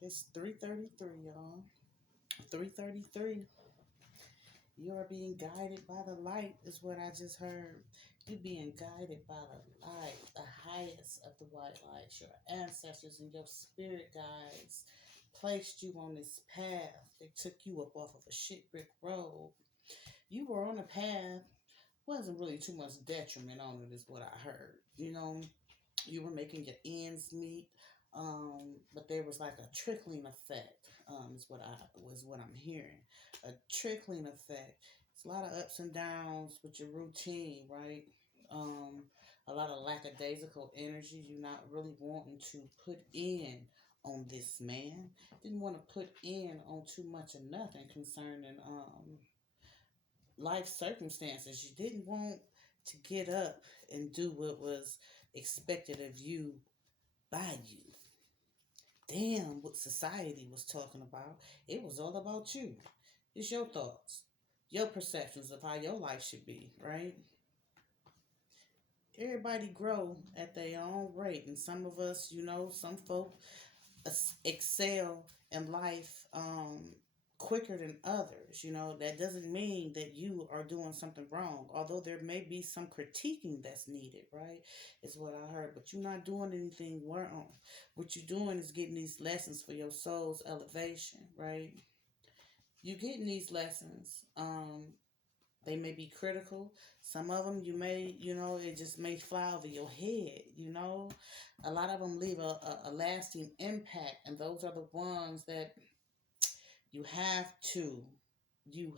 It's 3:33, y'all. 3:33. You are being guided by the light, is what I just heard. You're being guided by the light, the highest of the white lights. Your ancestors and your spirit guides placed you on this path. They took you up off of a shit brick road. You were on a path. Wasn't really too much detriment on it, is what I heard. You were making your ends meet, but there was like a trickling effect. Is what I'm hearing. A trickling effect. It's a lot of ups and downs with your routine, right? Um, a lot of lackadaisical energy. You're not really wanting to put in on this man. Didn't want to put in on too much of nothing concerning life circumstances. You didn't want to get up and do what was expected of you by you. Damn, what society was talking about. It was all about you. It's your thoughts, your perceptions of how your life should be, right? Everybody grow at their own rate, and some of us, some folk excel in life quicker than others. That doesn't mean that you are doing something wrong, although there may be some critiquing that's needed, right? Is what I heard. But you're not doing anything wrong. What you're doing is getting these lessons for your soul's elevation, right? You're getting these lessons. They may be critical. Some of them you may, it just may fly over your head. A lot of them leave a lasting impact, and those are the ones that you have to, you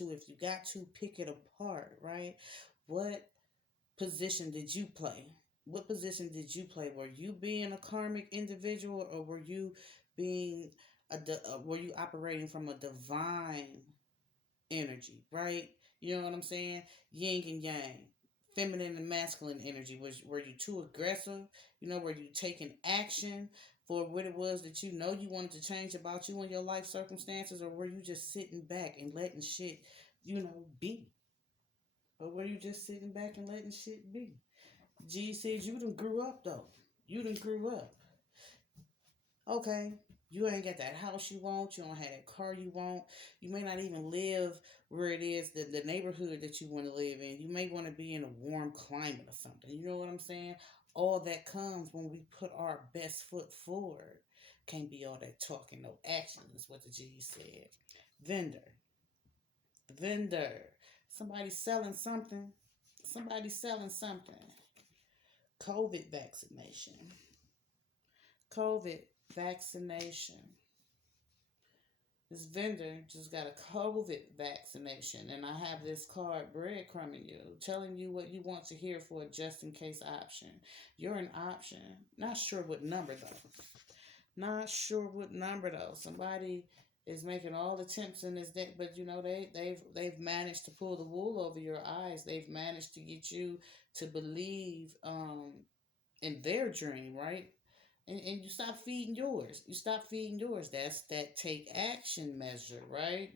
if you got to pick it apart, right? What position did you play? What position did you play? Were you being a karmic individual, or were you being were you operating from a divine energy, right? You know what I'm saying? Yin and yang, feminine and masculine energy. Were you too aggressive? Were you taking action for what it was that you wanted to change about you and your life circumstances, or were you just sitting back and letting shit, be? Or were you just sitting back and letting shit be? G says you done grew up though. You done grew up. Okay, you ain't got that house you want. You don't have that car you want. You may not even live where it is, the neighborhood that you want to live in. You may want to be in a warm climate or something. You know what I'm saying? All that comes when we put our best foot forward. Can't be all that talking, no action, is what the G said. Vendor. Vendor. Somebody selling something. Somebody selling something. COVID vaccination. COVID vaccination. This vendor just got a COVID vaccination, and I have this card breadcrumbing you, telling you what you want to hear for a just in case option. You're an option. Not sure what number though. Not sure what number though. Somebody is making all attempts in this deck, but they've managed to pull the wool over your eyes. They've managed to get you to believe in their dream, right? And you stop feeding yours. You stop feeding yours. That's that take action measure, right?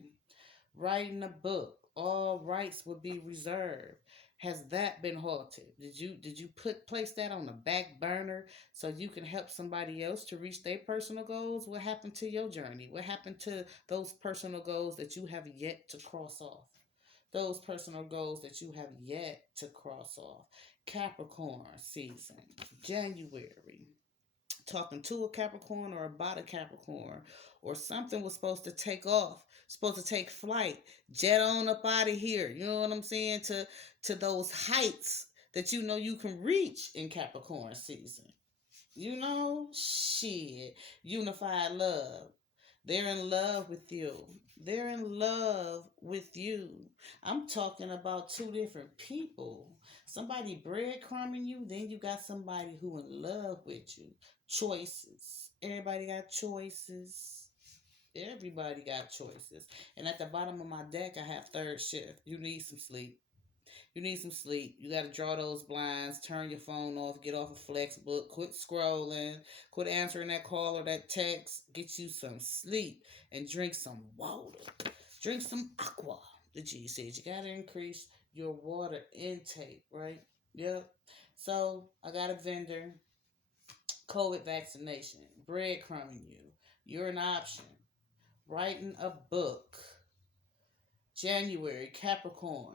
Writing a book. All rights would be reserved. Has that been halted? Did you place that on the back burner so you can help somebody else to reach their personal goals? What happened to your journey? What happened to those personal goals that you have yet to cross off? Those personal goals that you have yet to cross off. Capricorn season, January, talking to a Capricorn or about a Capricorn, or something was supposed to take off, supposed to take flight, jet on up out of here. You know what I'm saying? To those heights that you can reach in Capricorn season. Shit, unified love. They're in love with you. They're in love with you. I'm talking about two different people. Somebody breadcrumbing you, then you got somebody who in love with you. Choices. Everybody got choices. Everybody got choices. And at the bottom of my deck, I have third shift. You need some sleep. You need some sleep. You got to draw those blinds, turn your phone off, get off of Flexbook, quit scrolling, quit answering that call or that text, get you some sleep, and drink some water. Drink some aqua. The G says you got to increase your water intake, right? Yep. So I got a vendor, COVID vaccination, breadcrumbing you. You're an option. Writing a book. January, Capricorn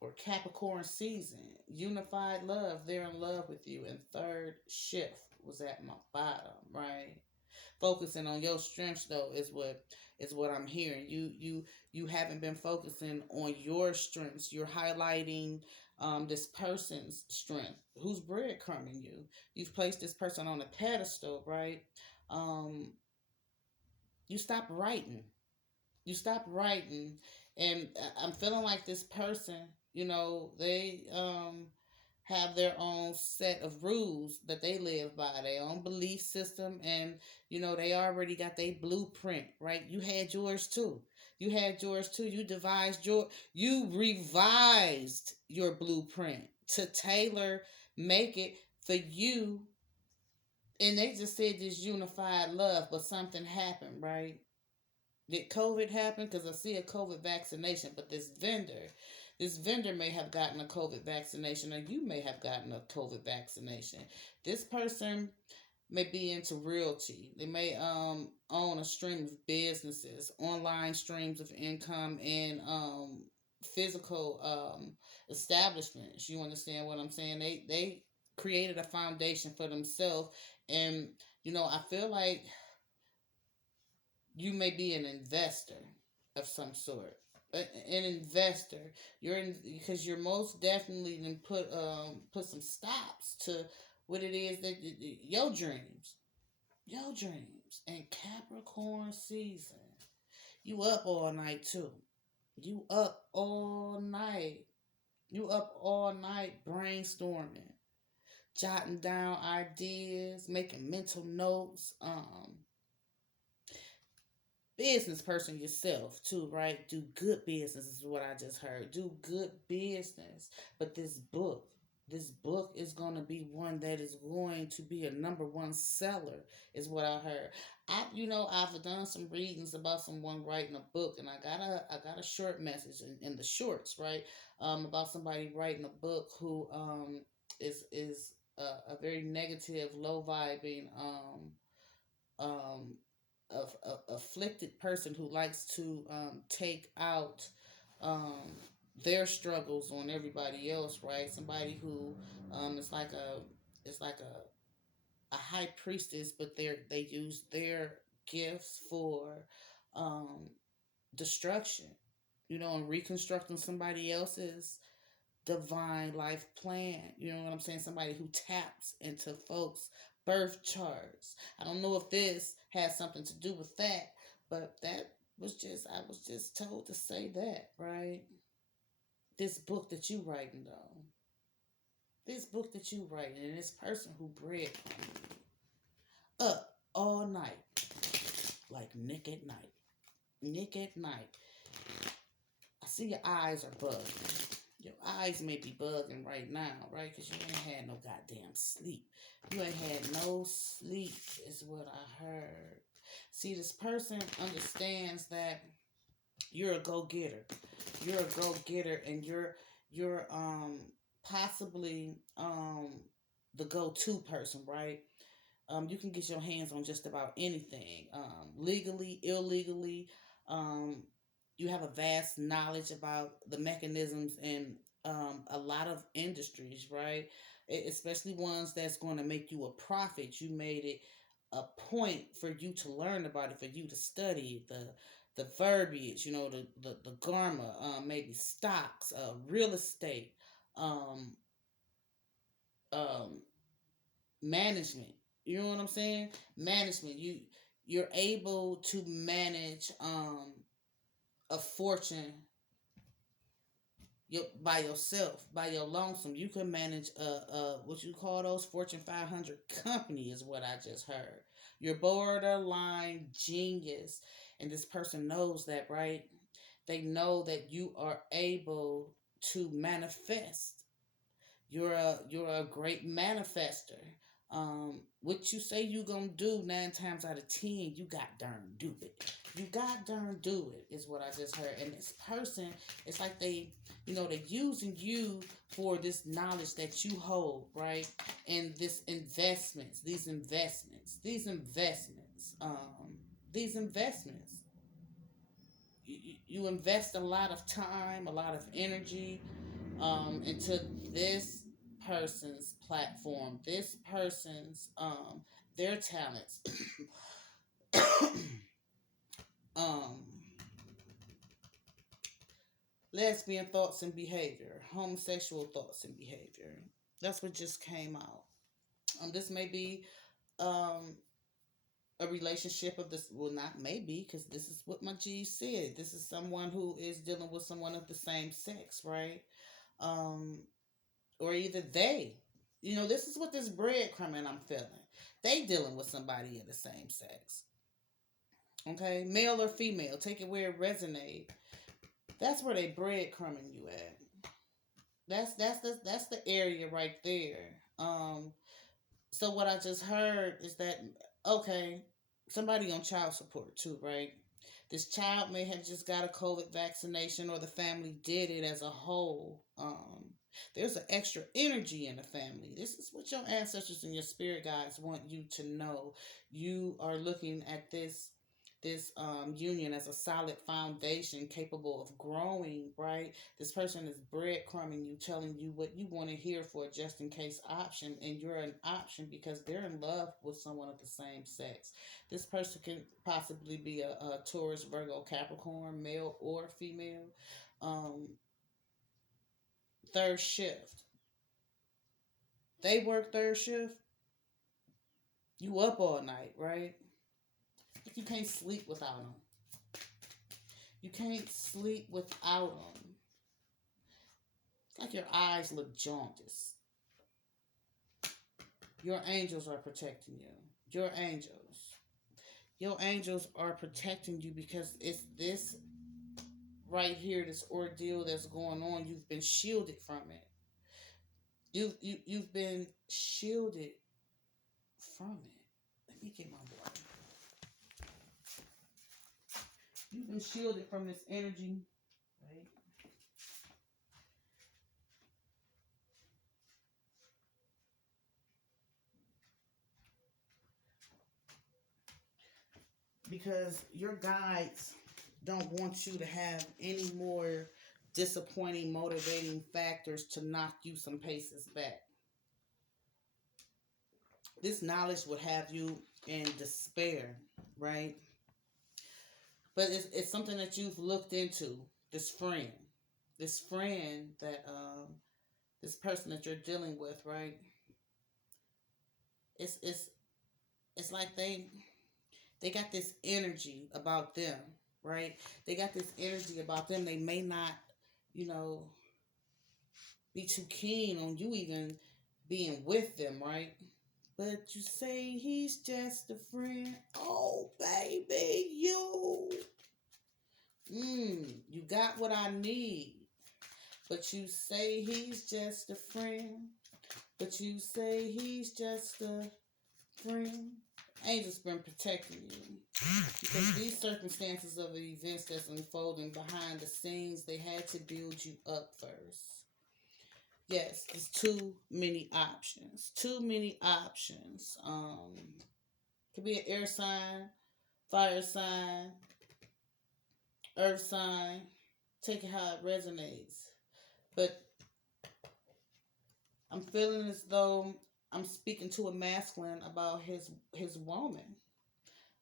or Capricorn season. Unified love, they're in love with you. And third shift was at my bottom, right? Focusing on your strengths though is what I'm hearing. You haven't been focusing on your strengths. You're highlighting this person's strength who's breadcrumbing you. You've placed this person on a pedestal, right? Um, you stop writing. You stop writing, and I'm feeling like this person. They have their own set of rules that they live by, their own belief system, and they already got their blueprint, right? You had yours too. You revised your blueprint to tailor make it for you. And they just said this unified love, but something happened, right? Did COVID happen? Because I see a COVID vaccination, but this vendor may have gotten a COVID vaccination, or you may have gotten a COVID vaccination. This person may be into realty. They may own a stream of businesses, online streams of income, and physical establishments. You understand what I'm saying? They created a foundation for themselves, and I feel like you may be an investor of some sort. An investor, you're in because you're most definitely then put some stops to what it is that your dreams and Capricorn season. You up all night too. You up all night. You up all night brainstorming, jotting down ideas, making mental notes. Business person yourself too, right? Do good business is what I just heard. Do good business. But this book is going to be one that is going to be a number one seller, is what I heard. I've done some readings about someone writing a book, and I got a short message in the shorts, right? About somebody writing a book who is a very negative, low vibing um afflicted person who likes to take out um, their struggles on everybody else, right? Somebody who is like a high priestess, but they use their gifts for um, destruction, and reconstructing somebody else's divine life plan. You know what I'm saying? Somebody who taps into folks' birth charts. I don't know if this has something to do with that, but I was just told to say that, right? This book that you writing though. This book that you writing, and this person who bred up all night like Nick at night. Nick at night. I see your eyes are bugging. Your eyes may be bugging right now, right? Because you ain't had no goddamn sleep. You ain't had no sleep, is what I heard. See, this person understands that you're a go getter. You're a go getter, and you're possibly the go to person, right? You can get your hands on just about anything, legally, illegally. Um, you have a vast knowledge about the mechanisms in a lot of industries, right? Especially ones that's going to make you a profit. You made it a point for you to learn about it, for you to study the verbiage, the garma, maybe stocks, real estate, um, um, management. You know what I'm saying? Management. You're able to manage a fortune by yourself, by your lonesome. You can manage a what you call those Fortune 500 company, is what I just heard. You're borderline genius, and this person knows that, right? They know that you are able to manifest. You're a great manifester. What you say you gonna do 9 times out of 10, you got darn do it. You got darn do it, is what I just heard. And this person, it's like they're using you for this knowledge that you hold, right? And these investments. investments. These investments, you invest a lot of time, a lot of energy into this person's platform, this person's their talents, um, lesbian thoughts and behavior, homosexual thoughts and behavior. That's what just came out. This may be um, a relationship of this. Well, not maybe, because this is what my G said. This is someone who is dealing with someone of the same sex, right? Um, or either they. This is what this breadcrumbing I'm feeling. They dealing with somebody of the same sex. Okay, male or female, take it where it resonates. That's where they breadcrumbing you at. That's the area right there. So what I just heard is that, okay, somebody on child support too, right? This child may have just got a COVID vaccination, or the family did it as a whole. There's an extra energy in the family. This is what your ancestors and your spirit guides want you to know. You are looking at this union as a solid foundation capable of growing, right? This person is breadcrumbing you, telling you what you want to hear for a just in case option, and you're an option because they're in love with someone of the same sex. This person can possibly be a Taurus, Virgo, Capricorn, male or female. Um, Third shift. They work third shift. You up all night, right? You can't sleep without them. You can't sleep without them. It's like your eyes look jaundiced. Your angels are protecting you. Your angels. Your angels are protecting you because it's this right here, this ordeal that's going on. You've been shielded from it. You've been shielded from it. Let me get my water. You've been shielded from this energy, right? Because your guides don't want you to have any more disappointing, motivating factors to knock you some paces back. This knowledge would have you in despair, right? But it's something that you've looked into. This friend that this person that you're dealing with, right? It's it's it's like they got this energy about them, right? They got this energy about them. They may not, you know, be too keen on you even being with them, right? But you say he's just a friend. Oh, baby, you got what I need. But you say he's just a friend. But you say he's just a friend. Angels been protecting you. Because these circumstances of the events that's unfolding behind the scenes, they had to build you up first. Yes, there's too many options. Too many options. Could be an air sign, fire sign, earth sign. Take it how it resonates. But I'm feeling as though I'm speaking to a masculine about his woman.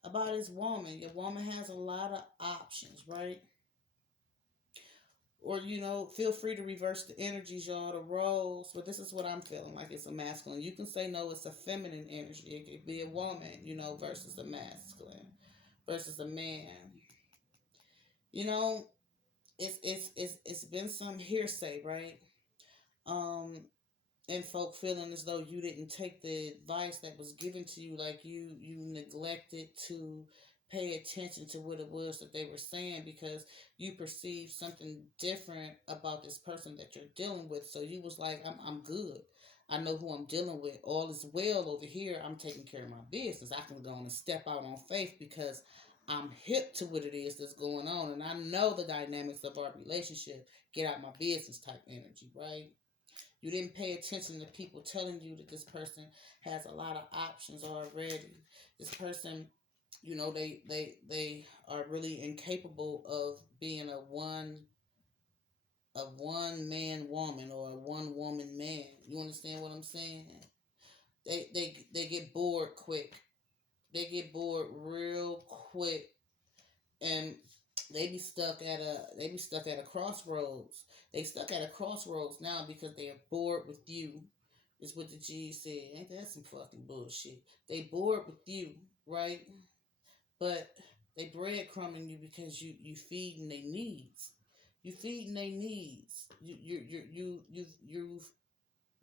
About his woman. Your woman has a lot of options, right? Or, feel free to reverse the energies, y'all, the roles. But this is what I'm feeling like it's a masculine. You can say no, it's a feminine energy. It could be a woman, versus a masculine, versus a man. You know, it's been some hearsay, right? Um, and folk feeling as though you didn't take the advice that was given to you, like you neglected to pay attention to what it was that they were saying because you perceived something different about this person that you're dealing with. So you was like, I'm good. I know who I'm dealing with. All is well over here. I'm taking care of my business. I can go on and step out on faith because I'm hip to what it is that's going on, and I know the dynamics of our relationship. Get out my business type energy, right? You didn't pay attention to people telling you that this person has a lot of options already. This person They are really incapable of being a one man woman or a one woman man. You understand what I'm saying? They get bored quick. They get bored real quick, and they be stuck at a crossroads. They stuck at a crossroads now because they are bored with you. Is what the G said. Ain't that some fucking bullshit? They bored with you, right? But they breadcrumbing you because you feeding their needs. You feeding their needs. You've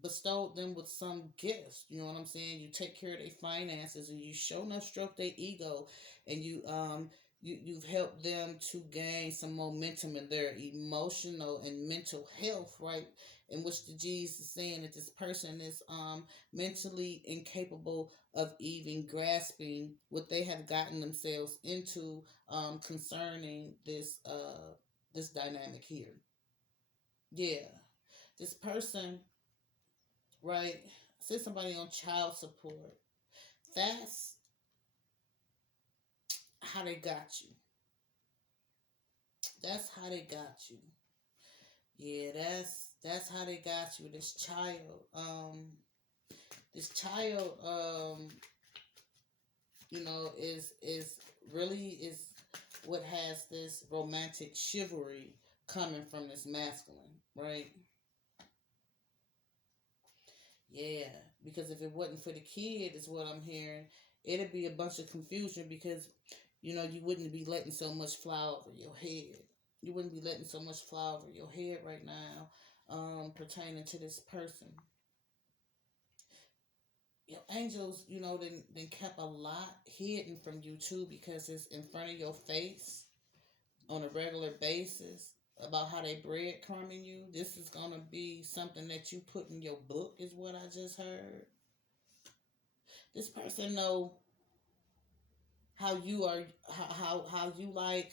bestowed them with some gifts. You know what I'm saying? You take care of their finances, and you show enough stroke their ego, and you've helped them to gain some momentum in their emotional and mental health, right? In which the G's is saying that this person is mentally incapable of even grasping what they have gotten themselves into concerning this dynamic here. Yeah, this person, right? Say somebody on child support. That's how they got you. That's how they got you. Yeah, that's how they got you. This child, is really is what has this romantic chivalry coming from this masculine, right? Yeah, because if it wasn't for the kid, is what I'm hearing, it'd be a bunch of confusion because, you wouldn't be letting so much fly over your head. You wouldn't be letting so much fly over your head right now, pertaining to this person. Your angels, then kept a lot hidden from you too because it's in front of your face on a regular basis about how they breadcrumbing you. This is gonna be something that you put in your book, is what I just heard. This person know how you are, how you like,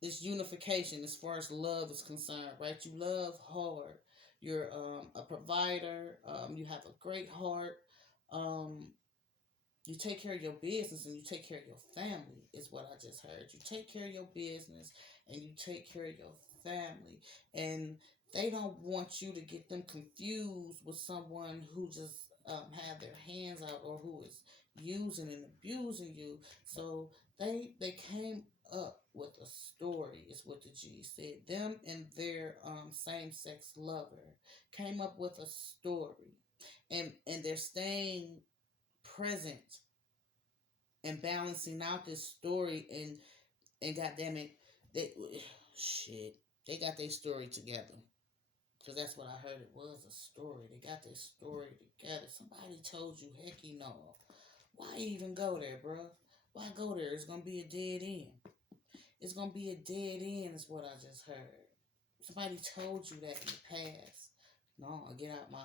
this unification as far as love is concerned, right? You love hard. You're a provider. You have a great heart. Um, you take care of your business and you take care of your family, is what I just heard. You take care of your business and you take care of your family. And they don't want you to get them confused with someone who just have their hands out or who is using and abusing you. So they came up with a story, is what the G said. Them and their same sex lover came up with a story, and they're staying present and balancing out this story, and goddamn it, they shit, they got their story together. Because that's what I heard, it was a story. They got their story together. Somebody told you, heck, why even go there, bro? Why go there? It's gonna be a dead end. It's gonna be a dead end, is what I just heard. Somebody told you that in the past. No, get out my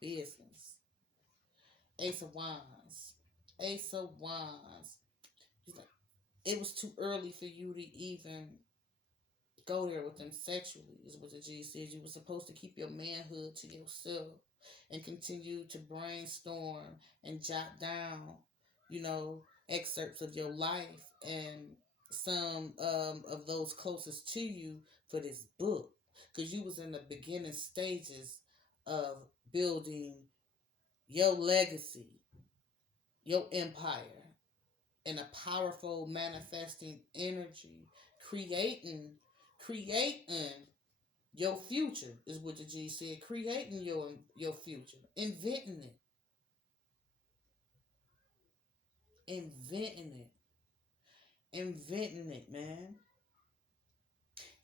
business. Ace of Wands. Ace of Wands. He's like, it was too early for you to even go there with them sexually, is what the G says. You were supposed to keep your manhood to yourself and continue to brainstorm and jot down, excerpts of your life and some of those closest to you for this book. Because you was in the beginning stages of building your legacy, your empire, and a powerful manifesting energy, creating your future, is what the G said. Creating your future, inventing it, inventing it, man.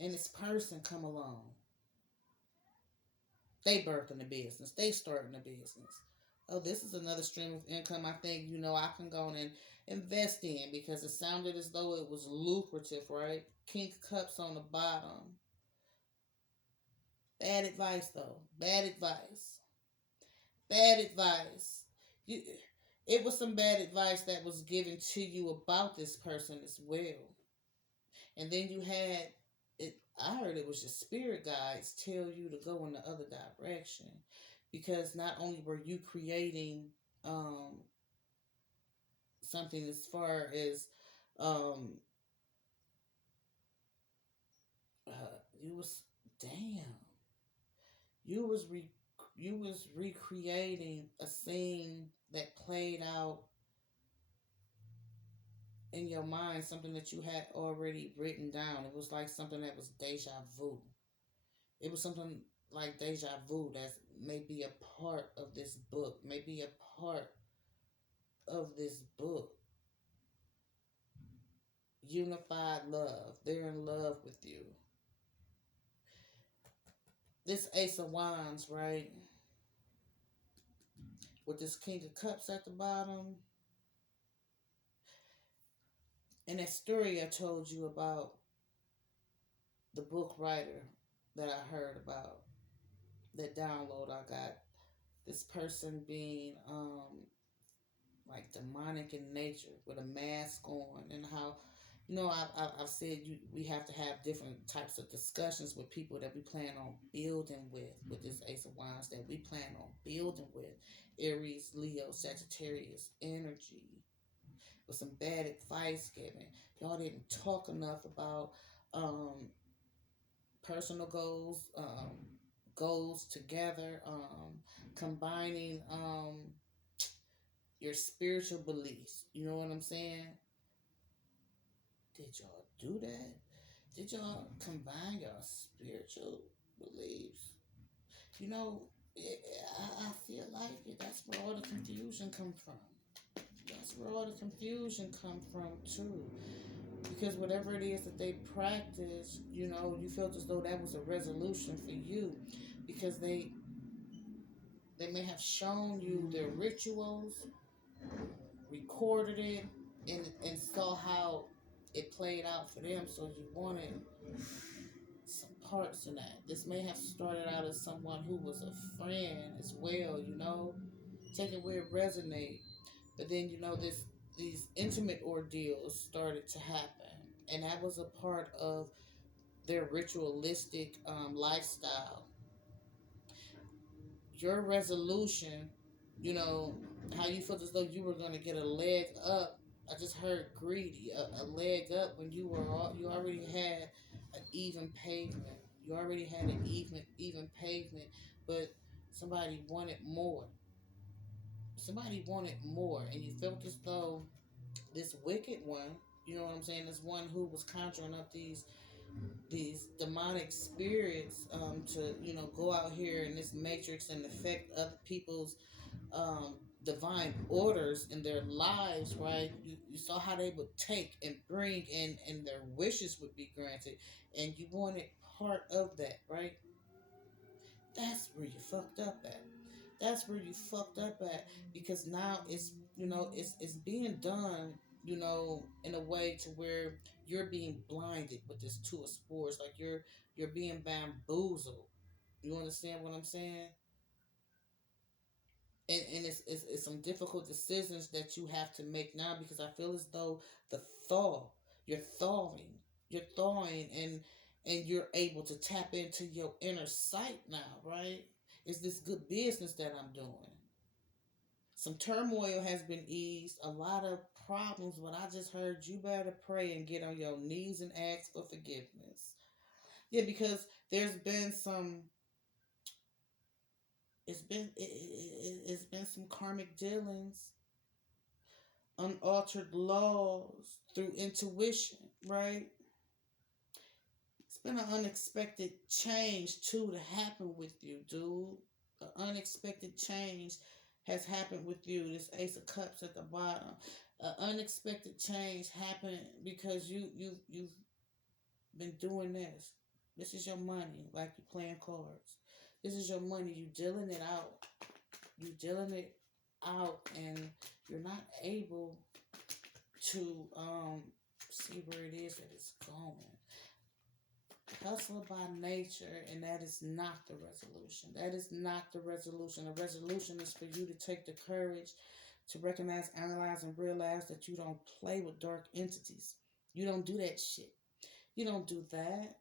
And this person come along, they birthing the business, they starting the business. Oh, this is another stream of income I think, I can go and invest in, because it sounded as though it was lucrative, right? King of Cups on the bottom. Bad advice, though. Bad advice. Bad advice. You, it was some bad advice that was given to you about this person as well. And then you had it. I heard it was your spirit guides tell you to go in the other direction, because not only were you creating, um, something as far as um you was damn you was re you was recreating a scene that played out in your mind, something that you had already written down. It was like something that was deja vu. It was something like deja vu that's maybe a part of this book, maybe a part of this book. Unified love. They're in love with you. This Ace of Wands, right? With this King of Cups at the bottom. And that story I told you about, the book writer that I heard about, that download I got, this person being like demonic in nature with a mask on, and how I've said we have to have different types of discussions with people that we plan on building with this Ace of Wands, that we plan on building with Aries, Leo, Sagittarius energy, with some bad advice given. Y'all didn't talk enough about um, personal goals, goals together, combining your spiritual beliefs. You know what I'm saying? Did y'all do that? Did y'all combine your spiritual beliefs? You know, I feel like that's where all the confusion come from. That's where all the confusion come from too. Because whatever it is that they practice, you felt as though that was a resolution for you, because they may have shown you their rituals, recorded it, and saw how it played out for them, so you wanted some parts in that. This may have started out as someone who was a friend as well, take it where it resonate. But then, these intimate ordeals started to happen, and that was a part of their ritualistic lifestyle. Your resolution, you know, how you felt as though you were going to get a leg up. I just heard greedy, a leg up when you already had an even pavement. You already had an even pavement, but somebody wanted more. Somebody wanted more, and you felt as though this wicked one, you know what I'm saying, this one who was conjuring up these demonic spirits, to go out here in this matrix and affect other people's divine orders in their lives, right? You saw how they would take and bring in, and their wishes would be granted, and you wanted part of that, right? That's where you fucked up at. That's where you fucked up at, because now it's being done, in a way to where you're being blinded with this two of spores, like you're being bamboozled. You understand what I'm saying? And it's some difficult decisions that you have to make now, because I feel as though the thaw, you're thawing, and you're able to tap into your inner sight now, right? Is this good business that I'm doing? Some turmoil has been eased, a lot of problems, but I just heard you better pray and get on your knees and ask for forgiveness. Yeah, because there's been some it's been some karmic dealings, unaltered laws through intuition, right? It's been an unexpected change too to happen with you, dude. An unexpected change has happened with you. This Ace of Cups at the bottom. An unexpected change happened because you've been doing this. This is your money, like you playing cards. This is your money. You dealing it out. You dealing it out, and you're not able to see where it is that it's going. Hustler by nature, and that is not the resolution. That is not the resolution. The resolution is for you to take the courage to recognize, analyze, and realize that you don't play with dark entities. You don't do that shit. You don't do that.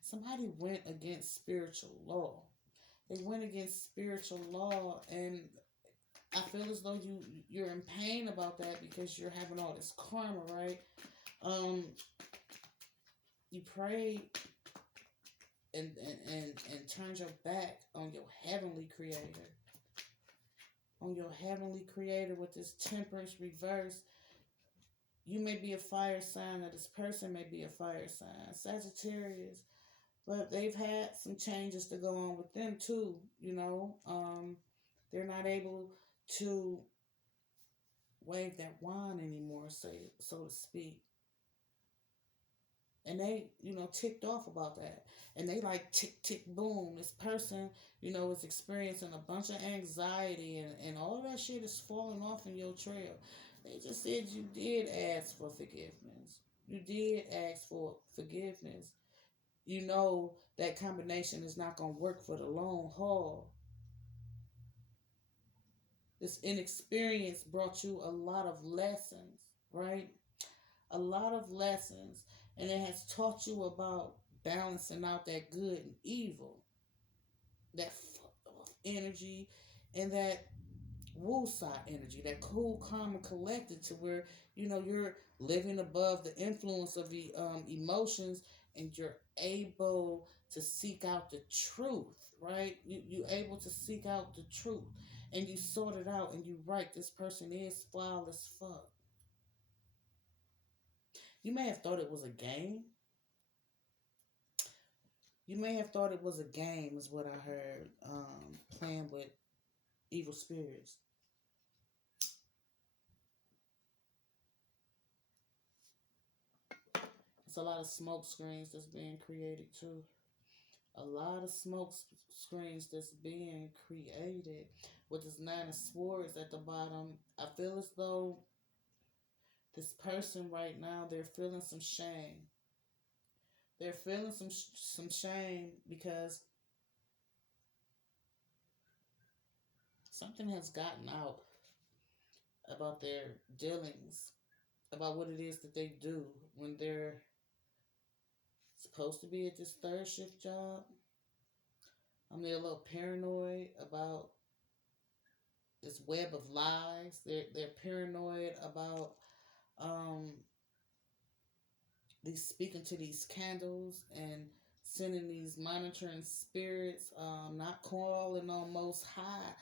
Somebody went against spiritual law. They went against spiritual law, and I feel as though you're in pain about that because you're having all this karma, right? Um, you prayed and turned your back on your heavenly creator, with this temperance reverse. You may be a fire sign, or this person may be a fire sign, Sagittarius, but they've had some changes to go on with them too. They're not able to wave that wand anymore, so to speak. And they, ticked off about that. And they like tick, tick, boom. This person, is experiencing a bunch of anxiety, and all of that shit is falling off in your trail. They just said you did ask for forgiveness. You did ask for forgiveness. You know that combination is not going to work for the long haul. This inexperience brought you a lot of lessons, right? A lot of lessons. And it has taught you about balancing out that good and evil, that energy, and that woosah energy, that cool, calm, and collected, to where you're living above the influence of the emotions, and you're able to seek out the truth, right? You able to seek out the truth, and you sort it out, and you right. This person is foul as fuck. You may have thought it was a game. You may have thought it was a game, is what I heard. Playing with evil spirits. It's a lot of smoke screens that's being created too. A lot of smoke screens that's being created with this Nine of Swords at the bottom. I feel as though this person right now, they're feeling some shame. They're feeling some shame because something has gotten out about their dealings, about what it is that they do when they're supposed to be at this third shift job. They're a little paranoid about this web of lies. They're paranoid about um, these speaking to these candles and sending these monitoring spirits, not calling on Most High,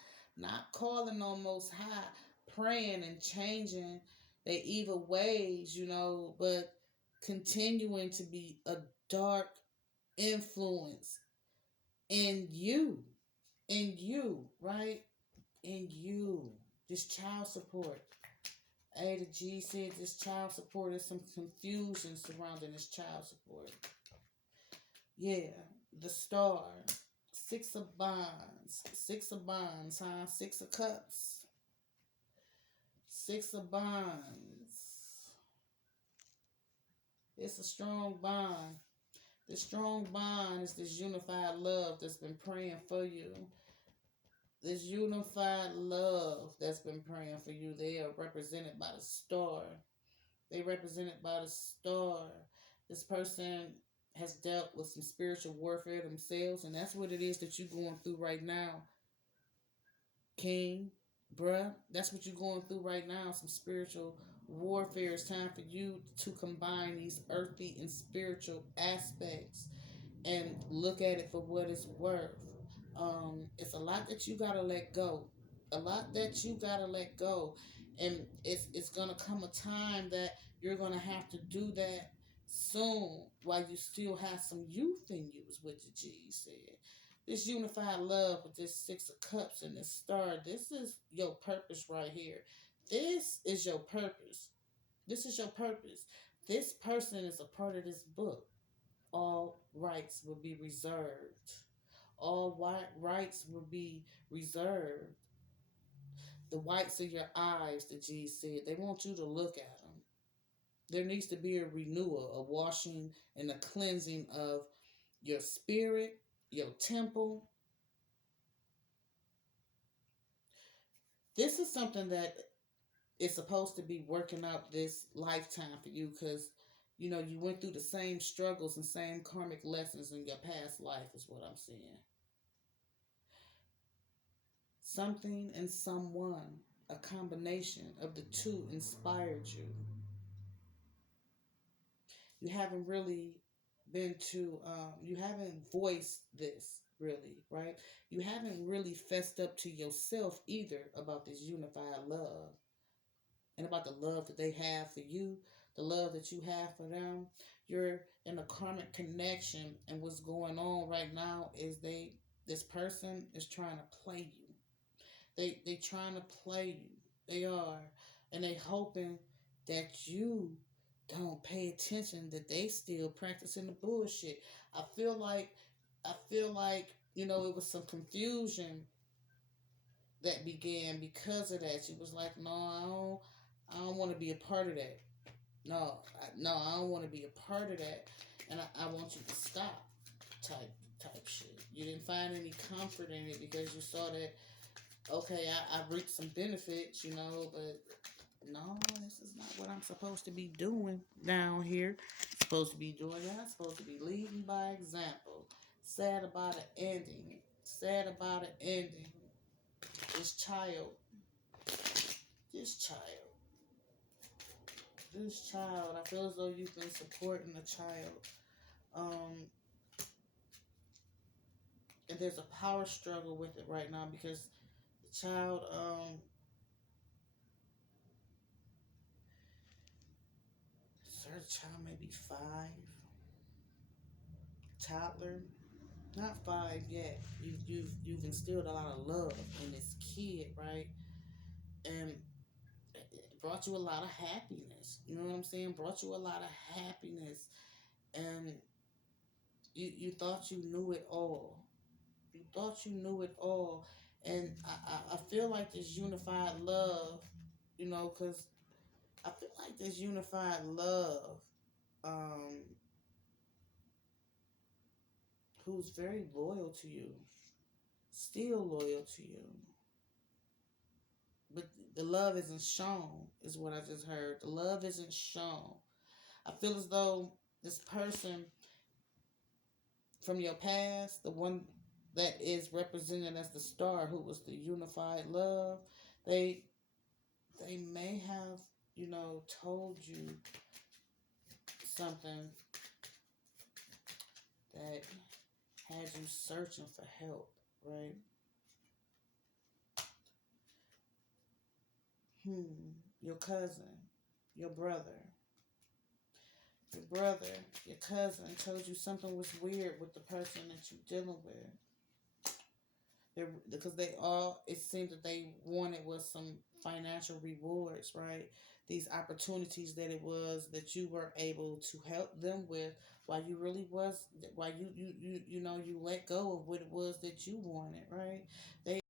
praying and changing their evil ways, but continuing to be a dark influence in you, right? In you. This child support. A to G said this child support, is some confusion surrounding this child support. Yeah, the star. Six of Bonds. Six of Bonds, huh? Six of Cups. Six of Bonds. It's a strong bond. The strong bond is this unified love that's been praying for you. This unified love that's been praying for you. They are represented by the star. They represented by the star. This person has dealt with some spiritual warfare themselves, and that's what it is that you're going through right now, King, bruh. That's what you're going through right now, some spiritual warfare. It's time for you to combine these earthly and spiritual aspects and look at it for what it's worth. It's a lot that you gotta let go. A lot that you gotta let go. And it's gonna come a time that you're gonna have to do that soon, while you still have some youth in you, is what the G said. This unified love with this Six of Cups and this star, this is your purpose right here. This is your purpose. This is your purpose. This person is a part of this book. All rights will be reserved. All white rights will be reserved. The whites of your eyes, the G said, they want you to look at them. There needs to be a renewal, a washing, and a cleansing of your spirit, your temple. This is something that is supposed to be working out this lifetime for you, because you went through the same struggles and same karmic lessons in your past life, is what I'm saying. Something and someone, a combination of the two, inspired you. You haven't really you haven't voiced this really, right? You haven't really fessed up to yourself either about this unified love and about the love that they have for you, the love that you have for them. You're in a karmic connection, and what's going on right now is this person is trying to play you. They trying to play you. They are, and they hoping that you don't pay attention, that they still practicing the bullshit. I feel like it was some confusion that began because of that. She was like, "No, I don't want to be a part of that. No, no, I don't want to be a part of that, and I want you to stop." Type shit. You didn't find any comfort in it because you saw that, okay, I reaped some benefits, but no, this is not what I'm supposed to be doing down here. Supposed to be doing that. I'm supposed to be leading by example. Sad about an ending. Sad about an ending. This child, this child, this child. I feel as though you've been supporting the child. Um, and there's a power struggle with it right now because the child, sir, the child may be 5, toddler, not 5 yet. You've instilled a lot of love in this kid, right? And it brought you a lot of happiness. You know what I'm saying? Brought you a lot of happiness, and you thought you knew it all. You thought you knew it all, and I feel like this unified love, because I feel like this unified love, um, who's very loyal to you, still loyal to you, but the love isn't shown, is what I just heard. The love isn't shown. I feel as though this person from your past, the one that is represented as the star, who was the unified love, they they may have, told you something that had you searching for help, right? Your cousin, your brother, your brother, your cousin told you something was weird with the person that you're dealing with. Because they all, it seemed that they wanted was some financial rewards, right? These opportunities that it was that you were able to help them with, while you really was, while you let go of what it was that you wanted, right? They